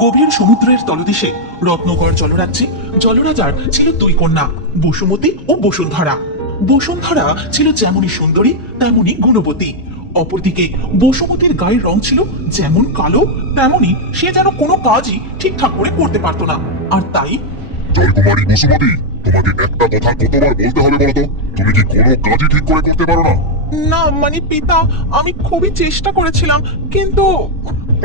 গভীর সমুদ্রের তলদেশে রত্নগড় জলরাজ্যে জলরাজার ছিল দুই কন্যা, বসুমতী ও বসুন্ধরা। বসুন্ধরা ছিল যেমনই সুন্দরী তেমনই গুণবতী। অপরদিকে বসুমতীর গায়ের রং ছিল যেমন কালো তেমনই সে যেন কোনো কাজই ঠিকঠাক করে করতে পারতো না। আর তাই জলকুমারী বসুমতী, তোমাকে একটা কথা কতবার বলতে হবে বলতো? তুমি কি কোনো কাজই ঠিক করে করতে পারো না? না মানে পিতা, আমি খুবই চেষ্টা করেছিলাম, কিন্তু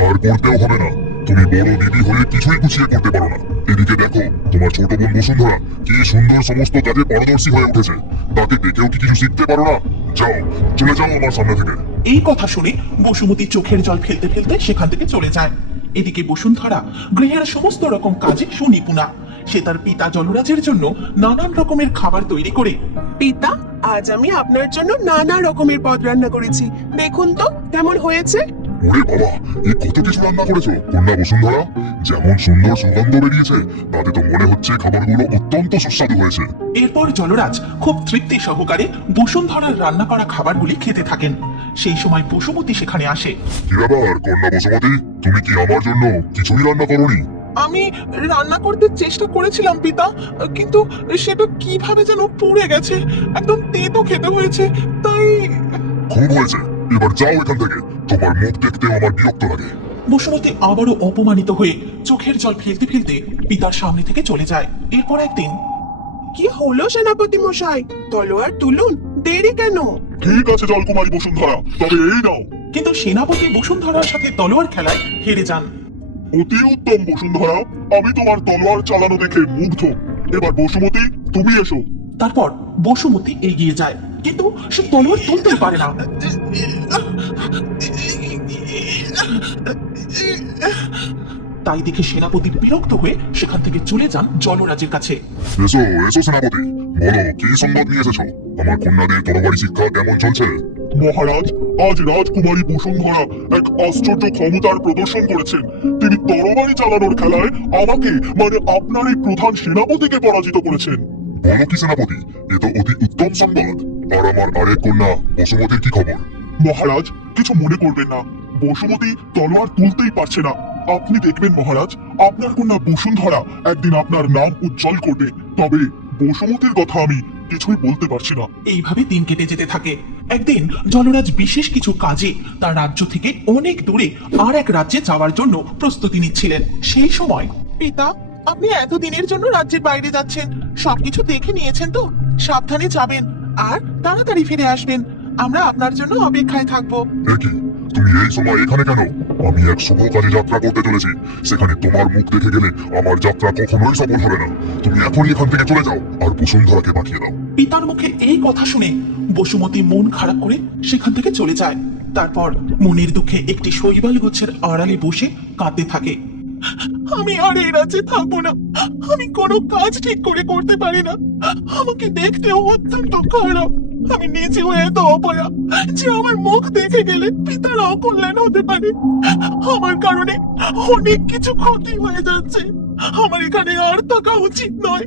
আর করতেও হবে না। তুমি বড় দিদি হয়ে কিছুই গুছিয়ে করতে পারো না। এদিকে দেখো, তোমার ছোট বোন বসুন্ধরা কি সুন্দর সমস্ত কাজে পারদর্শী হয়ে উঠেছে। তাকে দেখেও কি কিছু শিখতে পারো না? যাও, চলে যাও আমার সামনে থেকে। এই কথা শুনে বসুমতী চোখের জল ফেলতে ফেলতে সেখান থেকে চলে যায়। এদিকে বসুন্ধরা গৃহের সমস্ত রকম কাজে সুনিপুণা। সে তার পিতা জলরাজের জন্য নানান রকমের খাবার তৈরি করে। পিতা, আজ আমি আপনার জন্য নানা রকমের পদ রান্না করেছি, দেখুন তো কেমন হয়েছে। ওরে বাবা, এই কত কিছু রান্না করেছো কন্যা বসুন্ধরা! যেমন সুন্দর সুগন্ধ বেরিয়েছে, তাতে তো মনে হচ্ছে খাবারগুলো অত্যন্ত সুস্বাদু হয়েছে। এরপর জলরাজ খুব তৃপ্তি সহকারে বসুন্ধরার রান্না করা খাবারগুলি খেতে থাকেন। সেই সময় বসুমতী সেখানে আসে। কি ব্যাপার কন্যা বসুমতী, তুমি কি আমার জন্য কিছুই রান্না করোনি? আমি রান্না করতে চেষ্টা করেছিলাম পিতা, কিন্তু সেটা কিভাবে যেন পুড়ে গেছে, একদম তেতো খেতে হয়েছে, তাই। খুব হয়েছে, এবার যাও এখান থেকে। তোমার মুখ দেখতেও আমার বিরক্ত লাগে। বসুমতী আবারও অপমানিত হয়ে চোখের জল ফেলতে ফেলতে পিতার সামনে থেকে চলে যায়। এরপর একদিন কি হলো সেনাপতি মশাই, তলোয়ার তুলুন, দেরি কেন? ঠিক আছে জলকুমারী বসুন্ধরা, তবে এই নাও। কিন্তু সেনাপতি বসুন্ধরার সাথে তলোয়ার খেলায় হেরে যান। অতি উত্তম বসুন্ধরা, আমি তোমার তলোয়ার চালানো দেখে মুগ্ধ। এবার বসুমতী, তুমি এসো। তারপর বসুমতী এগিয়ে যায়, কিন্তু সে তলোয়ার তুলতেই পারে না। তাই দেখে সেনাপতি বিরক্ত হয়ে সেখান থেকে চলে যান জলরাজের কাছে। এসো এসো সেনাপতি, বলো কি সংবাদ নিয়ে এসেছো? আমার কন্যাদের তরবারি শিক্ষা কেমন চলছে? মহারাজ, আজ রাজকুমারী বসুন্ধরা এক আশ্চর্য ক্ষমতার প্রদর্শন করেছেন। তিনি তরবারি চালানোর খেলায় আমাকে মানে আপনার এই প্রধান সেনাপতিকে পরাজিত করেছেন। বলো কি সেনাপতি, এ তো অতি উত্তম সংবাদ। আর আমার আরেক কন্যা বসুমতীর কি খবর? মহারাজ, কিছু মনে করবেন না, বসুমতী তলোয়ার তুলতেই পারছে না। আপনি দেখবেন মহারাজ, আপনার কন্যা বসুন্ধরা একদিন আপনার নাম উজ্জ্বল করবে। তবে বসুমতীর কথা আমি কিছুই বলতে পারছি না। এইভাবে দিন কেটে যেতে থাকে। একদিন জলরাজ বিশেষ কিছু কাজে তার রাজ্য থেকে অনেক দূরে আর এক রাজ্যে যাওয়ার জন্য প্রস্তুতি নিচ্ছিলেন। সেই সময় পিতা, আপনি এতদিনের জন্য রাজ্যের বাইরে যাচ্ছেন, সবকিছু দেখে নিয়েছেন তো? সাবধানে যাবেন আর তাড়াতাড়ি ফিরে আসবেন। আমরা আপনার জন্য অপেক্ষায় থাকবো। একই, তুমি এই সময় এখানে কেন? আমি এক শুভ কাজে যাত্রা করতে চলেছি। সেখানে তোমার মুখ দেখে গেলে আমার যাত্রা কখনোই সফল হবে না। তুমি এখনই এখান থেকে চলে যাও আর বসুন্ধরাকে পাঠিয়ে দাও। পিতার মুখে এই কথা শুনে বসুমতী মন খারাপ করে সেখান থেকে চলে যায়। তারপর মনের দুঃখে একটি শৈবাল গাছের আড়ালে বসে কাঁদতে থাকে। আমি আর এই রাজ্যে থাকবো না, আমি কোনো কাজ ঠিক করে করতে পারি না, আমাকে দেখতেও অত্যন্ত খারাপ। আমি নিজেও এত অপয়া যে আমার মুখ দেখে গেলে পিতার অকল্যাণ হতে পারে। আমার কারণে অনেক কিছু ক্ষতি হয়ে যাচ্ছে, আমার এখানে আর থাকা উচিত নয়।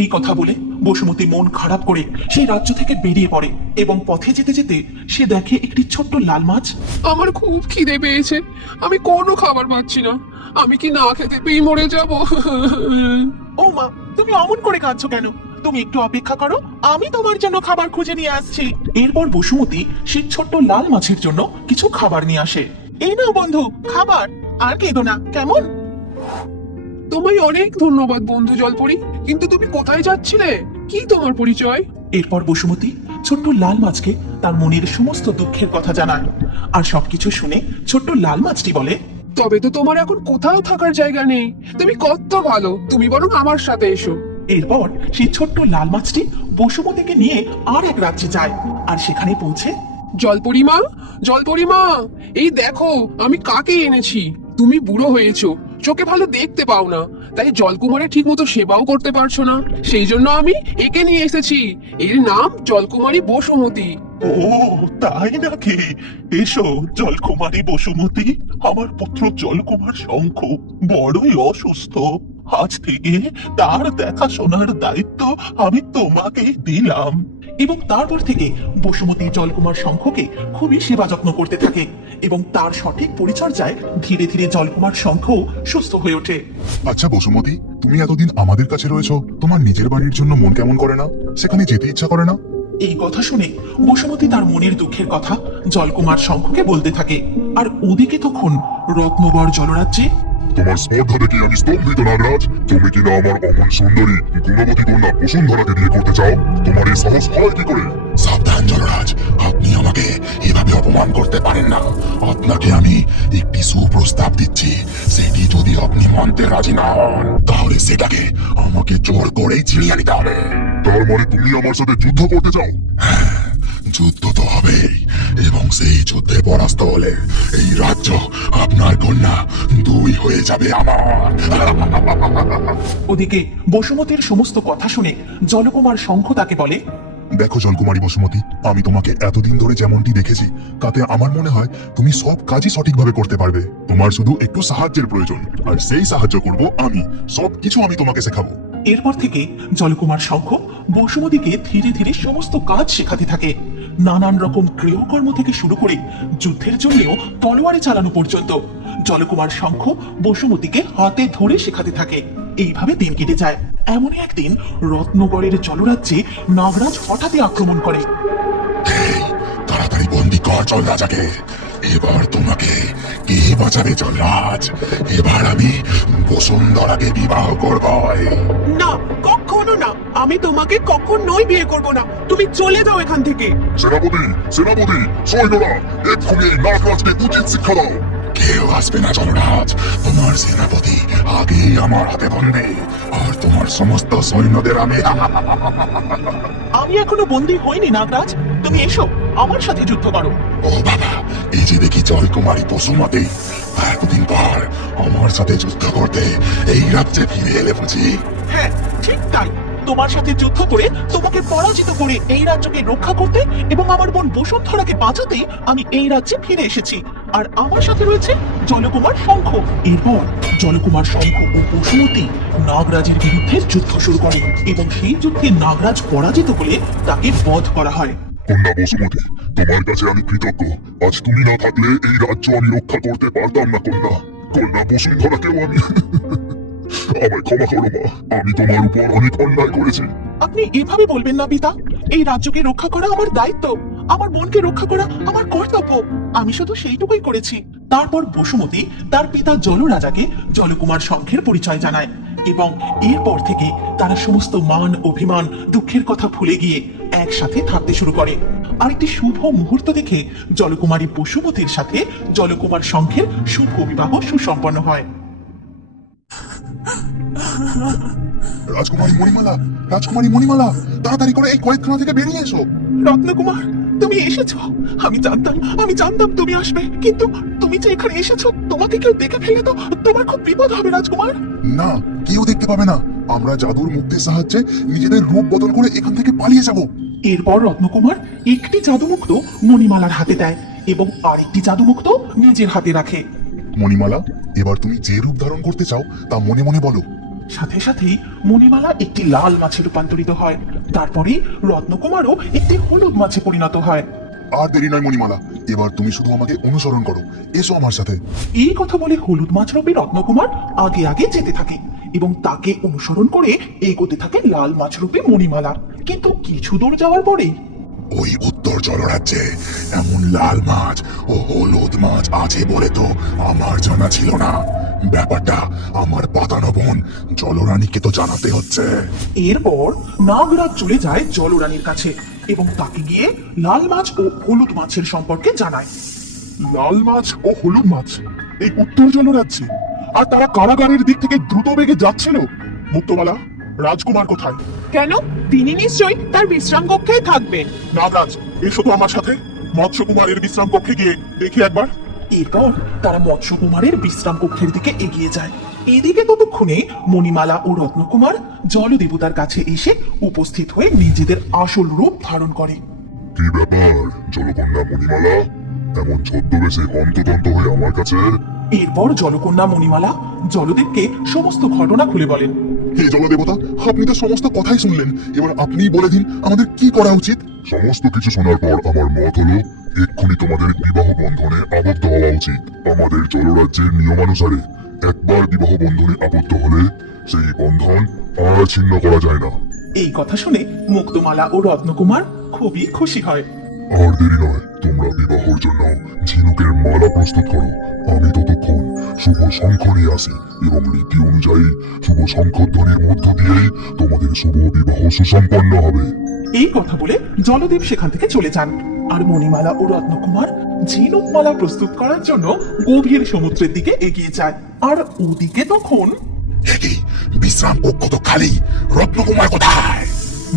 এই কথা বলে বসুমতী মন খারাপ করে সেই রাজ্য থেকে বেরিয়ে পড়ে এবং পথে যেতে যেতে সে দেখে একটি ছোট্ট লাল মাছ। আমার খুব খিদে পেয়েছে, আমি কোনো খাবার পাচ্ছি না, আমি কি না খেতে পেয়ে মরে যাব? ও মা, তুমি অমন করে কাঁদছো কেন? তুমি একটু অপেক্ষা করো, আমি তোমার জন্য খাবার খুঁজে নিয়ে আসছি। এরপর বসুমতী সেই ছোট্ট লাল মাছের জন্য কিছু খাবার নিয়ে আসে। এই নাও বন্ধু, খাবার, আর কেঁদো না, কেমন? তোমায় অনেক ধন্যবাদ বন্ধু জলপরি, কিন্তু তুমি কোথায় যাচ্ছিলে? কি তোমার পরিচয়? এরপর বসুমতী ছোট্ট লাল মাছকে তার মনের সমস্ত দুঃখের কথা জানায়। আর সবকিছু শুনে ছোট্ট লাল মাছটি বলে, তবে তো তোমার এখন কোথাও থাকার জায়গা নেই, তুমি কত ভালো, তুমি বরং আমার সাথে এসো। এরপর সেই ছোট্ট লাল মাছটি বসুমতীকে নিয়ে আর এক রাজ্যে যায়। আর সেখানে পৌঁছে জলপরিমা, জলপরিমা, এই দেখো আমি কাকে এনেছি। তুমি বুড়ো হয়েছো, চোখে ভালো দেখতে পাও না, তাই জলকুমারের ঠিক মতো সেবাও করতে পারছো না। সেই জন্য আমি একে নিয়ে এসেছি, এর নাম জলকুমারী বসুমতী। ও তাই নাকি? এসো জলকুমারী বসুমতী, আমার পুত্র জলকুমার শঙ্খ বড়ই অসুস্থ। আজ থেকে তার দেখাশোনার দায়িত্ব আমি তোমাকে দিলাম। এবং তারপর থেকে বসুমতী জলকুমার শঙ্খকে খুবই সেবা যত্ন করতে থাকে এবং তার সঠিক পরিচর্যায় ধীরে ধীরে জলকুমার শঙ্খও সুস্থ হয়ে ওঠে। আচ্ছা বসুমতী, তুমি এতদিন আমাদের কাছে রয়েছো, তোমার নিজের বাড়ির জন্য মন কেমন করে না? সেখানে যেতে ইচ্ছা করে না? এই কথা শুনে বসুমতী তার মনের দুঃখের কথা জলকুমার শঙ্খকে বলতে থাকে। আর ওদিকে তখন রত্নগড় জলরাজ্যে তোমার স্পর্ধা দেখে আমি স্তম্ভিত নাগরাজ। তুমি কিনা আমার অমন সুন্দরী গুণবতী কন্যা বসুন্ধরাকে বিয়ে করতে চাও? তোমার এই সাহস হয় কি করে? সাবধান জলরাজ, আপনি আমাকে এভাবে অপমান করতে পারেন না। আপনাকে আমি একটি সুপ্রস্তাব দিচ্ছি, সেটি যদি আপনি মানতে রাজি না হন তাহলে সেটাকে আমাকে জোর করেই ছিনিয়ে নিতে হবে। তার মানে তুমি আমার সাথে যুদ্ধ করতে চাও? যুদ্ধ তো হবেই, এবং সেই যুদ্ধে পরাস্ত হলে এই রাজ্য আপনার কন্যা দুই হয়ে যাবে আমার। ওদিকে বসুমতীর সমস্ত কথা শুনে জলকুমার শঙ্খ তাকে বলে, দেখো জলকুমারী বসুমতী, আমি তোমাকে এতদিন ধরে যেমনটি দেখেছি তাতে আমার মনে হয় তুমি সব কাজই সঠিকভাবে করতে পারবে। তোমার শুধু একটু সাহায্যের প্রয়োজন, আর সেই সাহায্য করব আমি। সব কিছু আমি তোমাকে শেখাবো। এরপর থেকে জলকুমার শঙ্খ বসুমতীকে ধীরে ধীরে সমস্ত কাজ শেখাতে থাকে। নানান রকম গৃহকর্ম থেকে শুরু করে যুদ্ধের জন্যও তলোয়ারি চালানো পর্যন্ত জলকুমার শঙ্খ বসুমতীকে হাতে ধরে শেখাতে থাকে। এইভাবে দিন কেটে যায়। এমনই একদিন রত্নগড়ের জলরাজ্যে নাগরাজ হঠাৎই আক্রমণ করে। এই, তাড়াতাড়ি বন্দি কর জলরাজাকে। এবার তোমাকে কে বাঁচাবে জলরাজ? এবার আমি বসুন্ধরাকে বিবাহ করবই। না, কখনো না। আমি তোমাকে কখনোই বিয়ে করব না। তুমি চলে যাও এখান থেকে। সেনাপতি, সেনাপতি, সৈন্যরা এক্ষুনি এই নাগরাজকে উচিত শিক্ষা দাও। কেউ আসবে না জলরাজ, তোমার সেনাপতি আগেই আমার হাতে বন্দী, আর তোমার সমস্ত সৈন্যদের আমি আমি এখনো বন্দী হইনি নাগরাজ, তুমি এসো আমার সাথে যুদ্ধ করো। ও বাবা, এই যে দেখি জলকুমারী বসুমতী, এতদিন পর আমার সাথে যুদ্ধ করতে এই রাজ্যে ফিরে এলে বুঝি? হ্যাঁ, ঠিক তাই। তোমার সাথে যুদ্ধ করে তোমাকে পরাজিত করে এই রাজ্যকে রক্ষা করতে এবং আমার বোন বসুন্ধরাকে বাঁচাতেই আমি এই রাজ্যে ফিরে এসেছি। আর আমার সাথে রয়েছে জলকুমার শঙ্খ। এরপর জলকুমার শঙ্খ ও বসুমতী নাগরাজের বিরুদ্ধে যুদ্ধ শুরু করে এবং সেই যুদ্ধে নাগরাজ পরাজিত হলে তাকে বধ করা হয়। কন্যা বসুমতী, তোমার কাছে আমি কৃতজ্ঞ। আজ তুমি না থাকলে এই রাজ্য আমি রক্ষা করতে পারতাম না কন্যা। কন্যা বসুন্ধরাকেও আমি আমায় ক্ষমা করো মা, আমি তোমার উপর অনেক অন্যায় করেছি। আপনি এভাবে বলবেন না পিতা। এই রাজ্যকে রক্ষা করা আমার দায়িত্ব, আমার বোনকে রক্ষা করা আমার কর্তব্য। আমি শুধু সেইটুকুই করেছি। তারপর বসুমতী তার পিতা জলরাজাকে জলকুমার শঙ্খের পরিচয় জানায় এবং এরপর থেকে তারা সমস্ত মান অভিমান দুঃখের কথা ভুলে গিয়ে একসাথে থাকতে শুরু করে। আর একটি শুভ মুহূর্ত দেখে জলকুমারী বসুমতীর সাথে জলকুমার শঙ্খের শুভ বিবাহ সুসম্পন্ন হয়। রাজকুমারী মণিমালা, রাজকুমারী মণিমালা, তাড়াতাড়ি করে এই কয়েকখানা থেকে বেরিয়ে এসো। রত্নকুমার, তুমি এসেছো। আমি জানতাম তুমি আসবে, কিন্তু তুমি যে এখানে এসেছো তোমাকে কেউ দেখে ফেলে তো তোমার খুব বিপদ হবে রাজকুমার। না, কেউ দেখতে পাবে না। আমরা জাদুর মুক্তির সাহায্যে নিজেদের রূপ বদল করে এখান থেকে পালিয়ে যাব। এরপর রত্নকুমার একটি জাদুমুক্ত মণিমালার হাতে দেয় এবং আরেকটি জাদুমুক্ত নিজের হাতে রাখে। মণিমালা, এবার তুমি যে রূপ ধারণ করতে চাও তা মনে মনে বলো। সাথে সাথেই মণিমালা একটি লাল মাছে রূপান্তরিত হয়। তারপরে রত্নকুমারও একটি হলুদ মাছে পরিণত হয়। আর দেরি নয় মণিমালা, এবার তুমি শুধু আমাকে অনুসরণ করো। এসো আমার সাথে। এই কথা বলে হলুদ মাছ রূপী রত্নকুমার আগে আগে যেতে থাকে এবং তাকে অনুসরণ করে এগোতে থাকে লাল মাছ রূপী মণিমালা। কিন্তু কিছু দূর যাওয়ার পরেই ওই উত্তর জলরাজ্যে এমন লাল মাছ ও হলুদ মাছ আছে বলে তো আমার জানা ছিল না। ব্যাপারটা আমার পাতানো বোন জলরানীকে তো জানাতে হচ্ছে। এরপর নাগরাজ চলে যায় জলরানীর কাছে এবং তাকে গিয়ে লাল মাছ ও হলুদ মাছের সম্পর্কে জানায়। লাল মাছ ও হলুদ মাছ এই উত্তর জলরাজ্যে, আর তারা কারাগারের দিক থেকে দ্রুত বেগে যাচ্ছিল। মুক্তমালা, রাজকুমার কোথায়? কেন? তিনি নিশ্চয়ই তার বিশ্রাম কক্ষেই থাকবেন। নাগরাজ, এসো তো আমার সাথে। মৎস্য কুমারের বিশ্রাম কক্ষে গিয়ে দেখি একবার। এরপর তারা মৎস্য কুমারের বিশ্রাম কক্ষের দিকে এগিয়ে যায়। এদিকে ততক্ষণে মণিমালা ও রত্নকুমার জলদেবতার কাছে এসে উপস্থিত হয়ে নিজেদের আসল রূপ ধারণ করে। কি ব্যাপার জলকন্যা মণিমালা, এমন ছদ্মবেশে হন্তদন্ত হয়ে আমার কাছে? এরপর জলকন্যা মণিমালা জলদেবকে সমস্ত ঘটনা খুলে বলেন। হে জলদেবতা, আপনি তো সমস্ত কথাই শুনলেন, এবার আপনিই বলে দিন আমাদের কি করা উচিত। সমস্ত কিছু শোনার পর আমার মত হলো এক্ষুনি তোমাদের বিবাহ বন্ধনে আবদ্ধ হওয়া উচিত। আমাদের জলরাজ্যের নিয়মানুসারে একবার বিবাহ বন্ধনে আবদ্ধ হলে সেই বন্ধন আর ছিন্ন করা যায় না। এই কথা শুনে মুক্তমালা ও রত্নকুমার খুবই খুশি হয়। আর দেরি নয়, তোমরা বিবাহর জন্য ঝিনুকের মালা প্রস্তুত করো। আমি ততক্ষণ শুভ শঙ্খ নিয়ে আসি এবং রীতি অনুযায়ী শুভ শঙ্খধ্বনির মধ্য দিয়েই তোমাদের শুভ বিবাহ সুসম্পন্ন হবে। এই কথা বলে জলদেব সেখান থেকে চলে যান। আর মণিমালা ও রত্নকুমার ঝিনুকমালা প্রস্তুত করার জন্য গভীর সমুদ্রের দিকে এগিয়ে যায়। আর ওদিকে তখন বিশ্রাম কক্ষ তো খালি, রত্নকুমার কোথায়?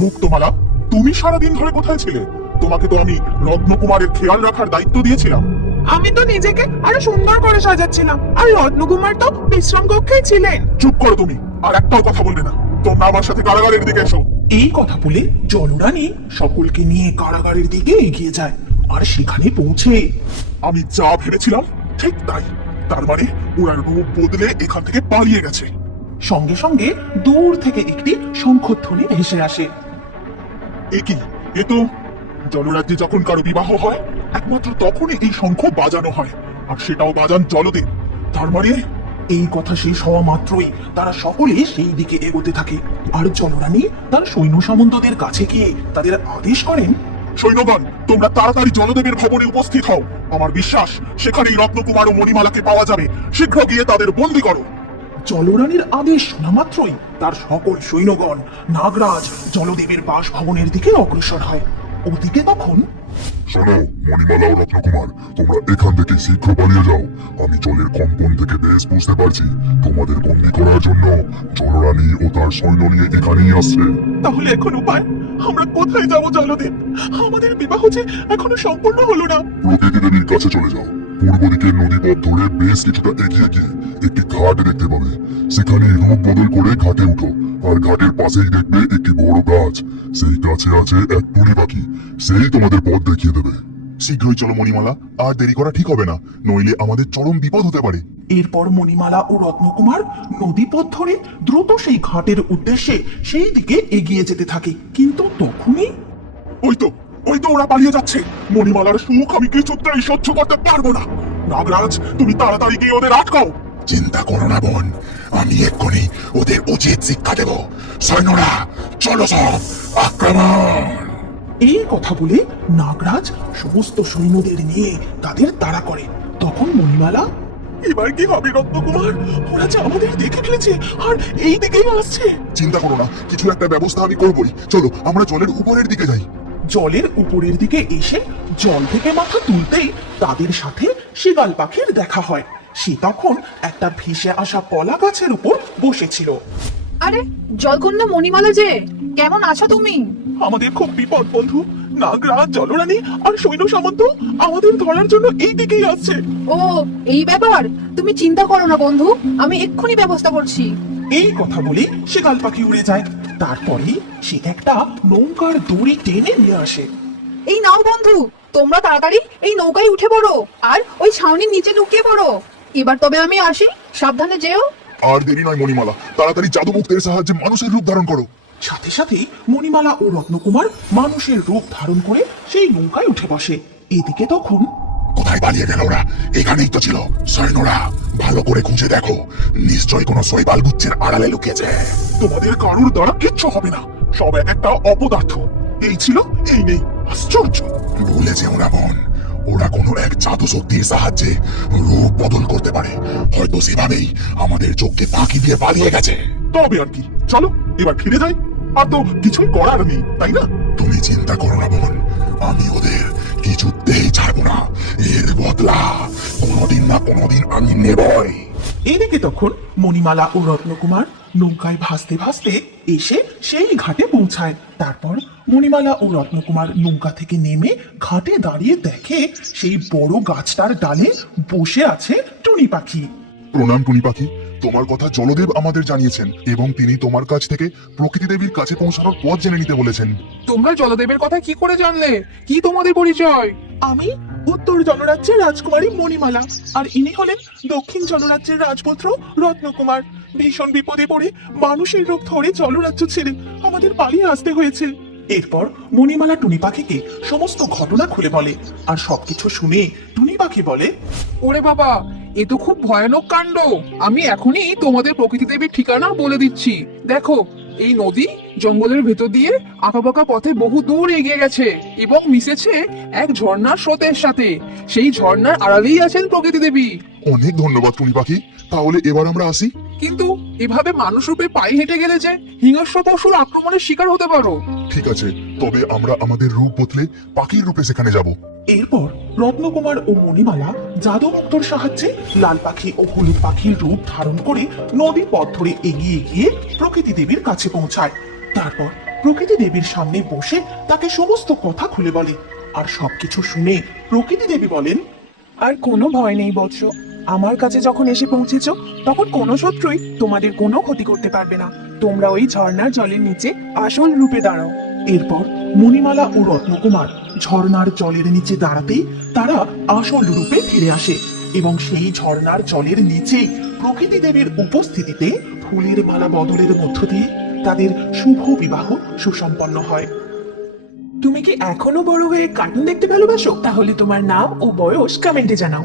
মুক্তমালা, তুমি সারাদিন ধরে কোথায় ছিলে? তোমাকে তো আমি রত্নকুমারের খেয়াল রাখার দায়িত্ব দিয়েছিলাম। আমি তো নিজেকে আরো সুন্দর করে সাজাচ্ছিলাম, আর রত্নকুমার তো বিশ্রাম কক্ষেই ছিলেন। চুপ করো তুমি, আর একটাও কথা বলবে না। তোমরা আমার সাথে কারাগারের দিকে এসো। এই কথা বলে জলরানী সকলকে নিয়ে কারাগারের দিকে এগিয়ে যায়। আর সেখানে পৌঁছে আমি যা ভেবেছিলাম ঠিক তাই। তার মানে ওরা রূপ বদলে এখান থেকে পালিয়ে গেছে। সঙ্গে সঙ্গে দূর থেকে একটি শঙ্খধ্বনি ভেসে আসে। কি এ তো জলরাজ্যে যখন কারো বিবাহ হয় একমাত্র তখনই এই শঙ্খ বাজানো হয়, আর সেটাও বাজান জলদেব। তার মানে এই কথা শেষ হওয়া মাত্রই তারা সকলে সেই দিকে এগোতে থাকে। আর জলরানী তার সৈন্য সামন্তদের কাছে গিয়ে তাদের আদেশ করেন, সৈন্যগণ, তোমরা তাড়াতাড়ি জলদেবের ভবনে উপস্থিত হও। আমার বিশ্বাস সেখানেই রত্নকুমার ও মণিমালাকে পাওয়া যাবে। শীঘ্র গিয়ে তাদের বন্দী করো। জলরানীর আদেশ শোনা মাত্রই তার সকল সৈন্যগণ নাগরাজ জলদেবের বাসভবনের দিকে অগ্রসর হয়। ওদিকে তখন শোনো মণিমালা ও রত্নকুমার, তোমরা এখান থেকে শীঘ্র পালিয়ে যাও। আমি জলের কম্পন থেকে বেশ বুঝতে পারছি তোমাদের বন্দী করার জন্য জলরানী ও তার সৈন্য নিয়ে এখানেই আসছে। তাহলে এখন উপায়? আমরা কোথায় যাব জলদেব? আমাদের বিবাহ যে এখনো সম্পূর্ণ হলো না। প্রকৃতি দেবীর কাছে চলে যাও। পূর্ব দিকে নদীপথ ধরে বেশ কিছুটা এগিয়ে গিয়ে একটি ঘাট দেখতে পাবে। সেখানে রূপ বদল করে ঘাটে উঠো, আর ঘাটের পাশেই দেখবে একটি বড় গাছ। সেই গাছে আছে এক টুনি পাখি, সেই তোমাদের পথ দেখিয়ে দেবে। শীঘ্রই চলো মণিমালা, আর দেরি করা ঠিক হবে না, নইলে আমাদের চরম বিপদ হতে পারে। এরপর মণিমালা ও রত্নকুমার নদীপথ ধরে দ্রুত সেই ঘাটের উদ্দেশ্যে সেই দিকে এগিয়ে যেতে থাকে। কিন্তু তখনই ওই তো ওরা পালিয়ে যাচ্ছে। মণিমালার সুখ আমি কিছুতেই সহ্য করতে পারবো না। নাগরাজ, তুমি তাড়াতাড়ি গিয়ে ওদের আটকাও। চিন্তা করো না বোন, আমি এক্ষুনি ওদের উচিত শিক্ষা দেব। সৈন্যরা চলো, সব আক্রমণ! এই কথা বলে নাগরাজ সমস্ত সৈন্যদের নিয়ে তাদের তাড়া করে। তখন মণিমালা, এবার কি হবে রত্নকুমার? ওরা যে আমাদের দেখে ফেলেছে আর এই দিকেই আসছে। চিন্তা করো না, কিছু একটা ব্যবস্থা আমি করবই। চলো আমরা জলের উপরের দিকে যাই। জলের উপরের দিকে এসে জল থেকে মাথা তুলতেই তাদের সাথে শিগাল পাখির দেখা হয়। সে তখন একটা ভেসে আসা কলা গাছের উপর বসেছিল। আরে জলকন্যা মণিমালা যে, কেমন আছো তুমি? আমাদের খুব বিপদ বন্ধু। নাগরাজ, জলরানী আর সৈন্য সামন্ত আমাদের ধরার জন্য এই দিকেই আসছে। ও এই ব্যাপার, তুমি চিন্তা করো না বন্ধু, আমি এক্ষুনি ব্যবস্থা করছি। এই কথা বলে শিগাল পাখি উড়ে যায়। তারপরে সে একটা নৌকার দড়ি টেনে নিয়ে আসে। এই নাও বন্ধু, তোমরা তাড়াতাড়ি এই নৌকায় উঠে পড়ো আর ওই ছাউনির নিচে লুকিয়ে পড়ো। এবার তবে আমি আসি, সাবধানে যেও। আর দেরি নয় মণিমালা, তাড়াতাড়ি জাদুমুক্তের সাহায্যে মানুষের রূপ ধারণ করো। সাথে সাথেই মণিমালা ও রত্নকুমার মানুষের রূপ ধারণ করে সেই নৌকায় উঠে বসে। এদিকে তখন কোথায় পালিয়ে গেল ওরা? এখানেই তো ছিল। সৈন্যরা ভালো করে খুঁজে দেখো, নিশ্চয়ই কোনো শৈবাল গুচ্ছের আড়ালে লুকিয়েছে। তোমাদের কারুর দ্বারা কিচ্ছু হবে না। সব এক একটা অপদার্থ। এই ছিল, এই নেই। আশ্চর্য! ভুলে যেও না বোন, ওরা কোনো এক জাদু শক্তির সাহায্যে রূপ বদল করতে পারে। হয়তো সেভাবেই আমাদের চোখকে ফাঁকি দিয়ে পালিয়ে গেছে। তবে আর কি, চলো এবার ফিরে যাই। আর তো কিছুই করার নেই, তাই না? তুমি চিন্তা করো না বোন, আমি ওদের কিছুতেই ছাড়বো না। এর বদলা কোনোদিন না কোনোদিন আমি নেবই। এদিকে তখন মণিমালা ও রত্নকুমার নৌকায় ভাসতে ভাসতে এসে সেই ঘাটে পৌঁছায়। তারপর মণিমালা ও রত্নকুমার নৌকা থেকে নেমে ঘাটে দাঁড়িয়ে দেখে সেই বড় গাছটার ডালে বসে আছে টুনি পাখি। প্রণাম টুনি পাখি, তোমার কথা জলদেব আমাদের জানিয়েছেন এবং তিনি তোমার কাছ থেকে প্রকৃতি দেবীর কাছে পৌঁছানোর পথ জেনে নিতে বলেছেন। তোমরা জলদেবের কথা কি করে জানলে? কি তোমাদের পরিচয়? আমি উত্তর জনরাজ্যের রাজকুমারী মণিমালা, আর ইনি হলেন দক্ষিণ জনরাজ্যের রাজপুত্র রত্নকুমার। ভীষণ বিপদে পড়ে মানুষের রূপ ধরে জলরাজ্য ছেড়ে আমাদের পালিয়ে আসতে হয়েছে। এরপর মণিমালা টুনি পাখিকে সমস্ত ঘটনা খুলে বলে, আর সবকিছু শুনে টুনি পাখি বলে, ওরে বাবা, এ তো খুব ভয়ানক কাণ্ড। আমি এখনই তোমাদের প্রকৃতি দেবীর ঠিকানা বলে দিচ্ছি। দেখো, এই নদী জঙ্গলের ভেতর দিয়ে আঁকাবাঁকা পথে বহু দূর এগিয়ে গেছে এবং মিশেছে এক ঝর্ণার স্রোতের সাথে। সেই ঝর্ণার আড়ালেই আছেন প্রকৃতি দেবী। অনেক ধন্যবাদ টুনি পাখি, তাহলে এবার আমরা আসি। কিন্তু এভাবে মানুষ রূপে পায়ে হেঁটে গেলে যে হিংস্র পশুর আক্রমণের শিকার হতে পারো। ঠিক আছে, তবে আমরা আমাদের রূপ বদলে পাখির রূপে সেখানে যাব। এরপর রত্নকুমার ও মণিমালা জাদু মুক্তোর সাহায্যে লাল পাখি ও হলুদ পাখির রূপ ধারণ করে নদীর পথ ধরে এগিয়ে গিয়ে প্রকৃতি দেবীর কাছে পৌঁছায়। তারপর প্রকৃতি দেবীর সামনে বসে তাকে সমস্ত কথা খুলে বলে, আর সবকিছু শুনে প্রকৃতি দেবী বলেন, আর কোনো ভয় নেই বৎস, আমার কাছে যখন এসে পৌঁছেছ তখন কোনো শত্রুই তোমাদের কোনো ক্ষতি করতে পারবে না। তোমরা ওই ঝর্ণার জলের নিচে আসল রূপে দাঁড়াও। এরপর মণিমালা ও রত্নকুমার ঝর্ণার জলের নিচে দাঁড়াতেই তারা আসল রূপে ফিরে আসে এবং সেই ঝর্ণার জলের নিচে প্রকৃতি দেবীর উপস্থিতিতে ফুলের মালা বদলের মধ্য দিয়ে তাদের শুভ বিবাহ সুসম্পন্ন হয়। তুমি কি এখনো বড় হয়ে কার্টুন দেখতে ভালোবাসো? তাহলে তোমার নাম ও বয়স কমেন্টে জানাও।